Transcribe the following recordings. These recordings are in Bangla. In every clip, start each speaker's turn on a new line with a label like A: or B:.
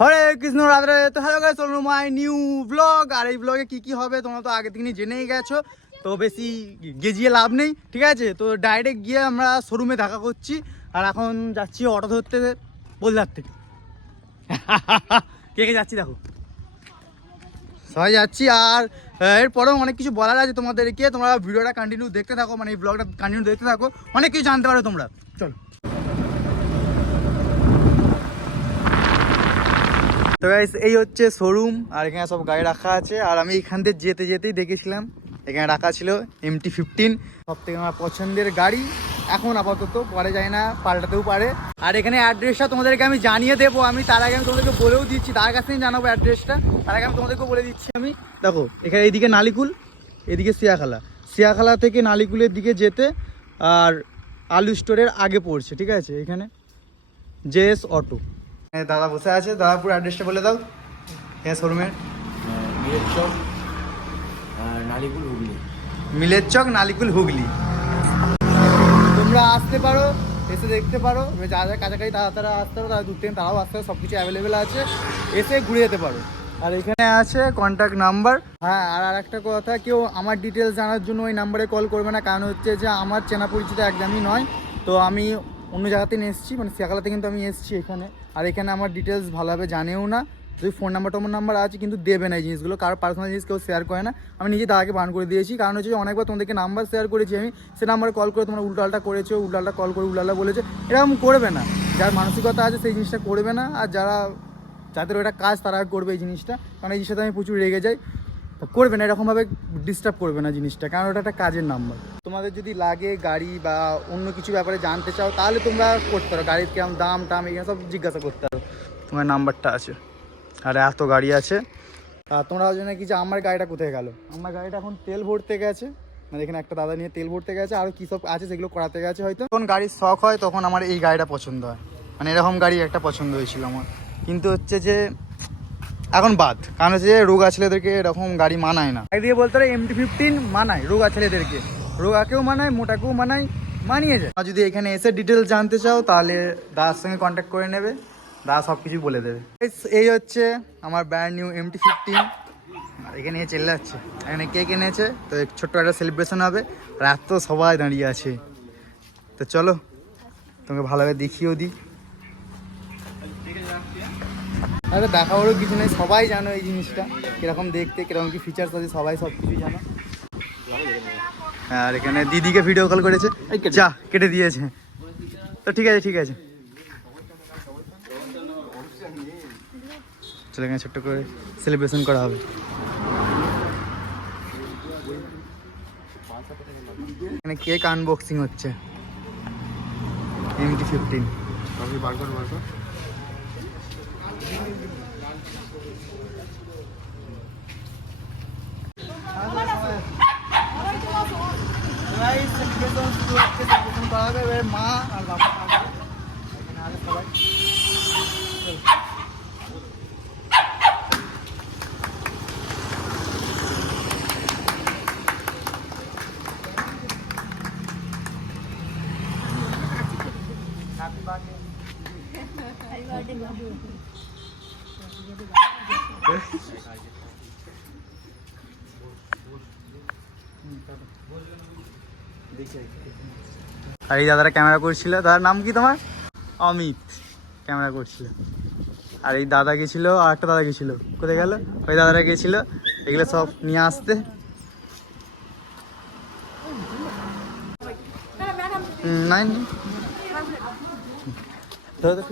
A: হরে কৃষ্ণ রাধে তো হ্যালো গাইস চলুন মাই নিউ ব্লগ আর এই ব্লগে কি কি হবে তোমরা তো আগে থেকে জেনেই গেছো। তো বেশি গেজিয়ে লাভ নেই, ঠিক আছে? তো ডাইরেক্ট গিয়ে আমরা শোরুমে দেখা করছি। আর এখন যাচ্ছি অটো ধরতে বলদার থেকে। কে কে যাচ্ছি দেখো। সবাই যাচ্ছি। আর এরপরেও অনেক কিছু বলার আছে তোমাদেরকে। তোমরা ভিডিওটা কন্টিনিউ দেখতে থাকো মানে এই ব্লগটা কন্টিনিউ দেখতে থাকো। অনেক কিছু জানতে পারো তোমরা। চলো। তো গাইস এই হচ্ছে শোরুম আর এখানে সব গাড়ি রাখা আছে। আর আমি এখান থেকে যেতে যেতেই দেখেছিলাম, এখানে রাখা ছিল এমটি ফিফটিন সব থেকে আমার পছন্দের গাড়ি। এখন আপাতত পরে যায় না, পাল্টাতেও পারে। আর এখানে অ্যাড্রেসটা তোমাদেরকে আমি জানিয়ে দেবো। আমি তার আগে আমি তোমাদেরকে বলেও দিচ্ছি, তার কাছ থেকে জানাব অ্যাড্রেসটা তার আগে আমি তোমাদেরকে বলে দিচ্ছি আমি। দেখো, এখানে এইদিকে নালিকুল, এদিকে সিয়াখালা। সিয়াখালা থেকে নালিকুলের দিকে যেতে আর আলু স্টোরের আগে পড়ছে, ঠিক আছে? এখানে জেএস অটো দাদা বসে আছে দাদা পুরো অ্যাড্রেসটা বলে দাও। হ্যাঁ শোরুমের?
B: মিরের চক নালিপুর হুগলি।
A: মিলের চক নালিকুল হুগলি। তোমরা আসতে পারো এসে দেখতে পারো। যারা যারা কাছাকাছি তারা তারা আসতে পারো তারা দূর থেকে তারাও আসতে পারো সব কিছু অ্যাভেলেবেল আছে। এসে ঘুরে যেতে পারো। আর এখানে আছে কন্ট্যাক্ট নাম্বার হ্যাঁ আর আর একটা কথা কেউ আমার ডিটেলস জানার জন্য ওই নাম্বারে কল করবে না কারণ হচ্ছে যে আমার চেনা পরিচিত একদমই নয়। তো আমি অন্য জায়গাতে নিয়ে এসেছি মানে শিয়াখালাতে কিন্তু আমি এসেছি এখানে। আর এখানে আমার ডিটেলস ভালোভাবে জানেও না। যদি ফোন নাম্বার টোমার নাম্বার আছে, কিন্তু দেবে না এই জিনিসগুলো, কারও পার্সোনাল জিনিস কেউ শেয়ার করে না। আমি নিজে তাকে বান করে দিয়েছি। কারণ হচ্ছে অনেকবার তোমাদেরকে নাম্বার শেয়ার করেছি আমি, সে নাম্বারে কল করে তোমরা উল্টালটা করেছ, উল্টালটা কল করে উল্টালটা বলেছে। এরকম করবে না। যার মানসিকতা আছে সেই জিনিসটা করবে না। আর যারা, যাদের ওটা কাজ তারা করবে এই জিনিসটা। কারণ এই জিনিসটা আমি প্রচুর রেগে যাই। করবে না, এরকমভাবে ডিস্টার্ব করবে না জিনিসটা, কারণ ওটা একটা কাজের নাম্বার তোমাদের যদি লাগে গাড়ি বা অন্য কিছু ব্যাপারে জানতে চাও, তাহলে তোমরা করতে পারো। গাড়ির কেমন দাম, টাম এখানে সব জিজ্ঞাসা করতে পারো। তোমার নাম্বারটা আছে। আর এত গাড়ি আছে। আর তোমরা জন্য কি যে আমার গাড়িটা কোথায় গেল? আমার গাড়িটা এখন তেল ভরতে গেছে। মানে এখানে একটা দাদা নিয়ে তেল ভরতে গেছে, আর কী সব আছে সেগুলো করাতে গেছে হয়তো। যখন গাড়ির শখ হয়, তখন আমার এই গাড়িটা পছন্দ হয়। মানে এরকম গাড়ি একটা পছন্দ হয়েছিল আমার। কিন্তু হচ্ছে যে এখন বাদ। কারণ হচ্ছে যে রোগা ছেলেদেরকে এরকম গাড়ি মানায় না। একদিকে বলতে পারে এমটি ফিফটিন মানায় রোগা ছেলেদেরকে রোগাকেও মানায় মোটাকেও মানায় মানিয়ে যায়। আর যদি এখানে এসে ডিটেলস জানতে চাও তাহলে দাদার সঙ্গে কন্ট্যাক্ট করে নেবে। দাদা সব কিছু বলে দেবে। এই হচ্ছে আমার ব্র্যান্ড নিউ এমটি ফিফটিন আর এখানে চলে যাচ্ছে এখানে কে কিনেছে তো ছোট্ট একটা সেলিব্রেশন হবে। আর এত সবাই দাঁড়িয়ে আছে। তো চলো তোমাকে ভালোভাবে দেখিয়েও দিই। আরে দেখাবারও কিছু নেই সবাই জানো এই জিনিসটা। কীরকম দেখতে কীরকম কি ফিচার্স আছে সবাই সব কিছু জানো আর এখানে দিদিকে ভিডিও কল করেছে। যা কেটে দিয়েছে। তো ঠিক আছে ঠিক আছে। চলো এখানে ছোট্ট করে সেলিব্রেশন করা হবে। এখানে কেক আনবক্সিং হচ্ছে। এমটি ফিফটিন
B: আপনি বার কর বার কর
A: মা আর বাবা। এখানে আগে সবাই আর এই দাদারা ক্যামেরা করছিল। দাদার নাম কি তোমার? অমিত। ক্যামেরা করছিল। আর এই দাদা গেছিল আর একটা দাদা গেছিল। কোথায় গেল? ওই দাদারা গেছিল। এগুলো সব নিয়ে আসতে। হুম, নাই নি। ধরো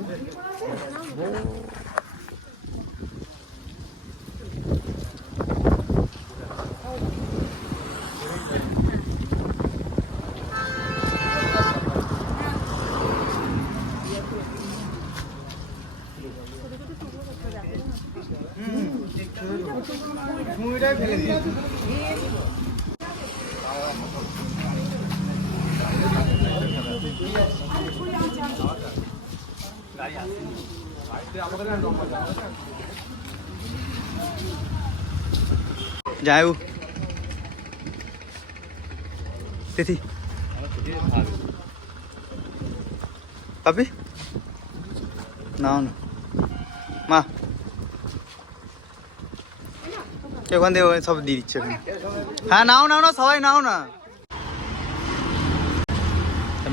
A: যাই হোক তিথি পাবি নাও না মা ওখান থেকে ওখানে সব দিয়ে দিচ্ছে এখানে। হ্যাঁ নাও নাও না সবাই নাও না।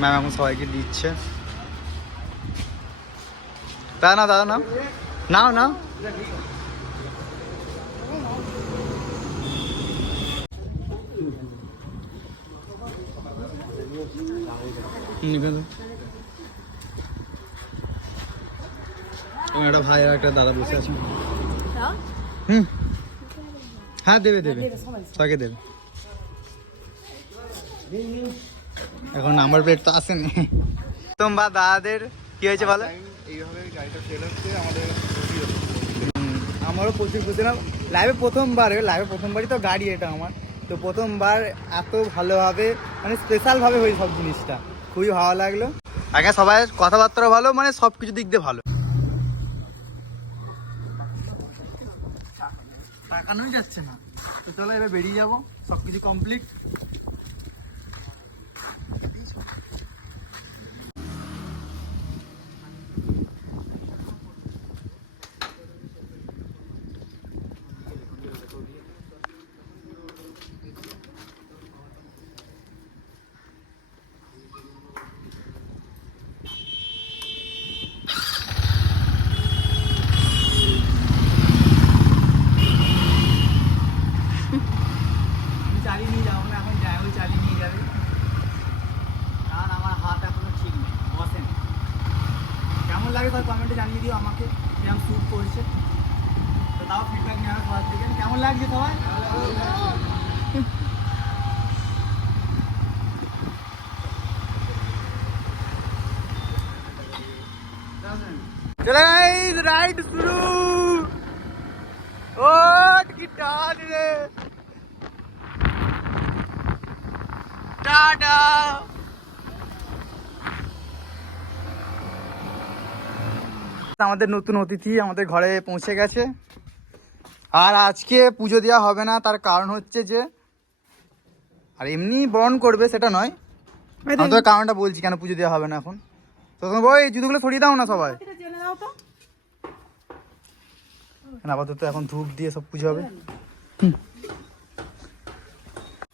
A: ম্যাম এখন সবাইকে দিচ্ছে। দাদা না দাদা নাও নাও। নাও নিবেদন একটা ভাই আর একটা দাদা বসে আছে। হুম। হ্যাঁ দেবে দেবে। তাকে দেবে। এখন নাম্বার প্লেট তো আসেনি। তোমার দাদাদের কি হয়েছে ভালো
B: এইভাবে গাড়িটা সেল হচ্ছে আমাদের
A: আমারও প্রচুর খুশি না লাইভে প্রথমবার লাইভে প্রথমবারই তো গাড়ি এটা আমার। তো প্রথমবার এত ভালোভাবে মানে স্পেশালভাবে হয়েছে সব জিনিসটা। খুবই ভালো লাগল। আগে সবাই কথাবার্তা ভালো মানে সব কিছু দিক দিয়ে ভালো। তাকানোই যাচ্ছে না। তো চলো এবার বেরিয়ে যাব সব কিছু কমপ্লিট আমি চালিয়ে নিয়ে যাব না এখন যাই ওই চালিয়ে নিয়ে যাবে কারণ আমার হাত এখনও ঠিক নেই বসেন কেমন লাগে তার কমেন্টে জানিয়ে দিও আমাকে কেমন শ্যুট করছে তো তাও ফিডব্যাক নেওয়ার সবার থেকে কেমন লাগছে সবাই চলে রাইড শুরু ও কি টান রে টাটা আমাদের নতুন অতিথি আমাদের ঘরে পৌঁছে গেছে। আর আজকে পুজো দেওয়া হবে না তার কারণ হচ্ছে যে আর এমনি বরণ করবে সেটা নয়। আমি তোর কারণটা বলছি কেন পুজো দেওয়া হবে না এখন। তো তুমি বই জুতোগুলো সরিয়ে দাও না সবাই। আপাতত এখন ধূপ দিয়ে সব পুজো হবে।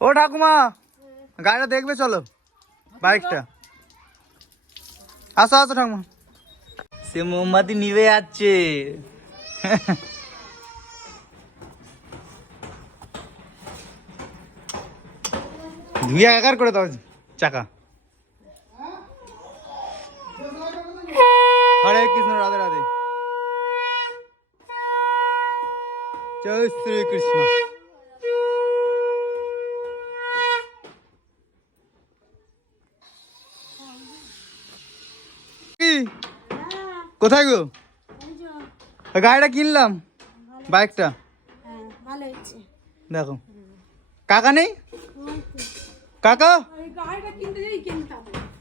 A: ও ঠাকুমা গাড়িটা দেখবে চলো। বাইকটা। আসো আসো ঠাকুমা। সে মোমবাতি নিভে যাচ্ছে। ধুয়ে একাকার করে দাও, চাকা। হরে কৃষ্ণ, রাধে রাধে। জয় শ্রীকৃষ্ণ। কি? কোথায় গো? গাড়িটা কিনলাম বাইকটা। দেখো। কাকা নেই? কাকা?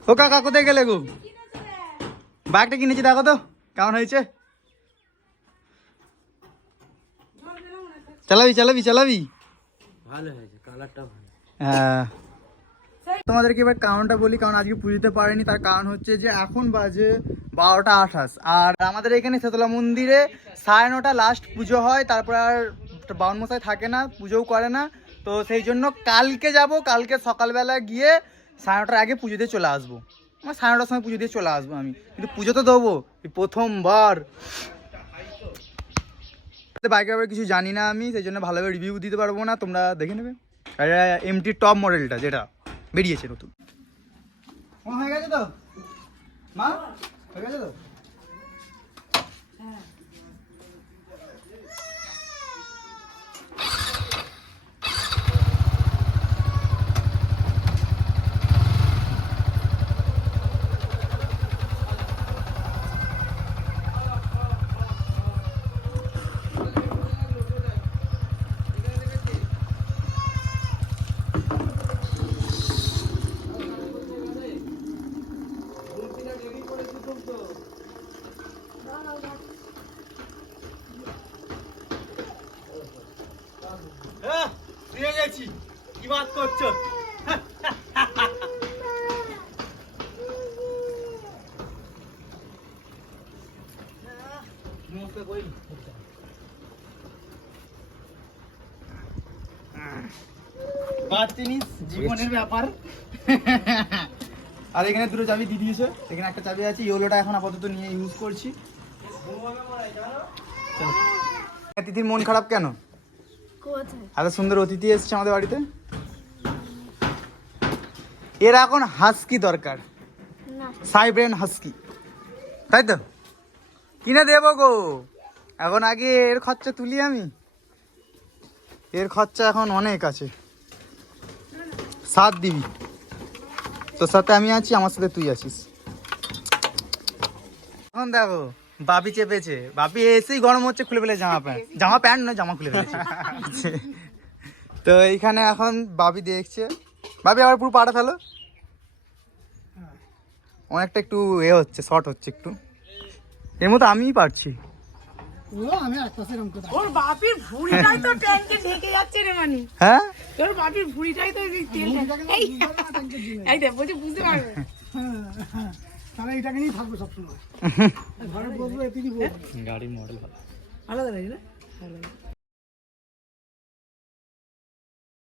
A: ও কাকা কোথায় গেলে গো? বাইকটা কিনেছি দেখো তো কেমন হয়েছে? চালাবি চালাবি চালাবি?
B: ভালো হয়েছে কালারটা ভালো।
A: হ্যাঁ। তোমাদেরকে এবার কারণটা বলি কারণ আজকে পুজোতে পারেনি তার কারণ হচ্ছে যে এখন বাজে বারোটা আঠাশ। আর আমাদের এখানে শেতলা মন্দিরে সাড়ে নটা লাস্ট পুজো হয়, তারপর আর বাউন মশাই থাকে না, পুজোও করে না। তো সেই জন্য কালকে যাব, কালকে সকালবেলা গিয়ে সাড়ে নটার আগে পুজো দিয়ে চলে আসব। আমার সাড়ে নটার সময় পুজো দিয়ে চলে আসব আমি। কিন্তু পুজো তো দেবো প্রথমবার। বাইকের ব্যাপারে কিছু জানি না আমি, সেই জন্য ভালোভাবে রিভিউ দিতে পারব না, তোমরা দেখে নেবে। এমটি টপ মডেলটা যেটা বেরিয়েছে নতুন। হয়ে গেছে তো? মা? হয়ে গেছে তো জীবনের ব্যাপার। আর এখানে দুটো চাবি দিয়ে দিয়েছে। এখানে একটা চাবি আছে ইয়োলোটা এখন আপাতত নিয়ে ইউজ করছি। চলো। তিথির মন খারাপ কেন? এত সুন্দর অতিথি এসেছে আমাদের বাড়িতে। এর এখন হাস্কি দরকার। সাইব্রেন হাস্কি তাই তো? কিনে দেবো গো। এখন আগে এর খরচা তুলি আমি। এর খরচা এখন অনেক আছে। সাত দিবি। তোর সাথে আমি আছি, আমার সাথে তুই আছিস। এখন দেখো বাপি চেপেছে। বাপি এসেই গরম হচ্ছে, খুলে ফেলে জামা প্যান্ট। জামা প্যান্ট নয়, জামা খুলে ফেলেছে। তো এইখানে এখন বাপি দেখছে। বাবি, আবার পুরো পাটা ফেলো। অনেকটা একটু এ হচ্ছে, শর্ট হচ্ছে একটু। এর মতো আমিই পারছি।
C: ওর বাপির ভুঁড়িটাই তো ট্যাঙ্কে ঢেকে যাচ্ছে রে মানি।
A: হ্যাঁ?
C: তোর বাপির ভুঁড়িটাই তো এই বলছি বুঝতে পারবে।
D: তাহলে এটাকে নিয়ে থাকব সবসময়। ঘরে বসবো
A: গাড়ি মডেল ভালো
C: ভালো লাগে না? ভালো লাগে।